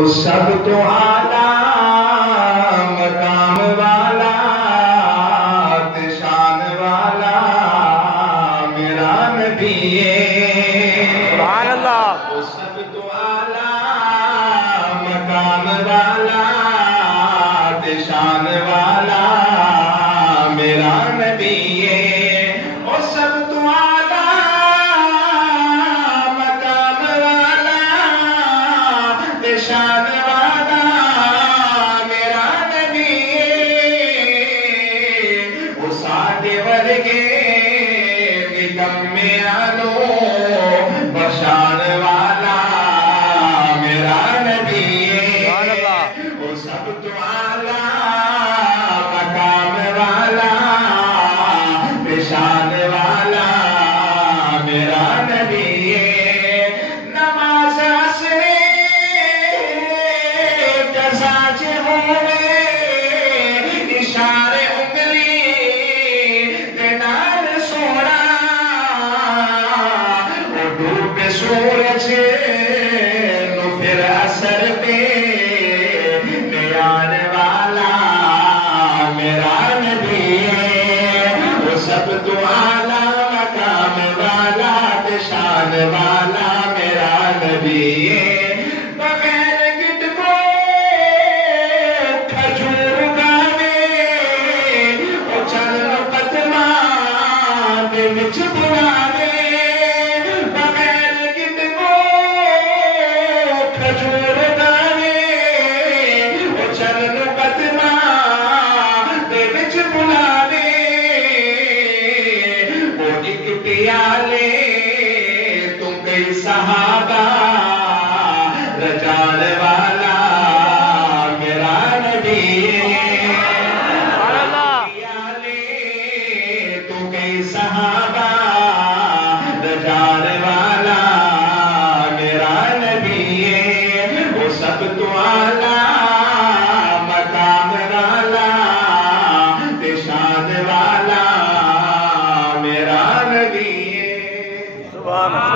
اس سب تو اعلیٰ مقام والا شان والا میرا نبی سبحان اللہ. اس سب تو اعلیٰ مقام والا شان والا میرا نبی اس سب تو اعلیٰ مقام والا شان والا میرا نبی اس آگے ورگے نکم میں آلو بشان والا میرا نبی وہ سب تو اعلیٰ مقام والا شان والا میرا نبی نماز اسرے جزاج ہوئے اشارے انگلی نال سونا وہ ڈوب سورج نو پھر اثر پہ نیان والا میرا نبی وہ سب تو اعلیٰ مقام والا شان والا میرا نبی بغیر گٹ کو کھجور گاوے وہ چل قدماں دے وچ بلاوے بغیر گٹ کو کھجور گاوے وہ چل قدماں دے وچ بلاوے وہ ایک پیالے تم کئی صحابہ رجال والا میرا نبی پیالے تم کئی صحابہ رجال والا میرا نبی وہ سب تو اعلیٰ مقام والا شان والا میرا نبی سبحان اللہ.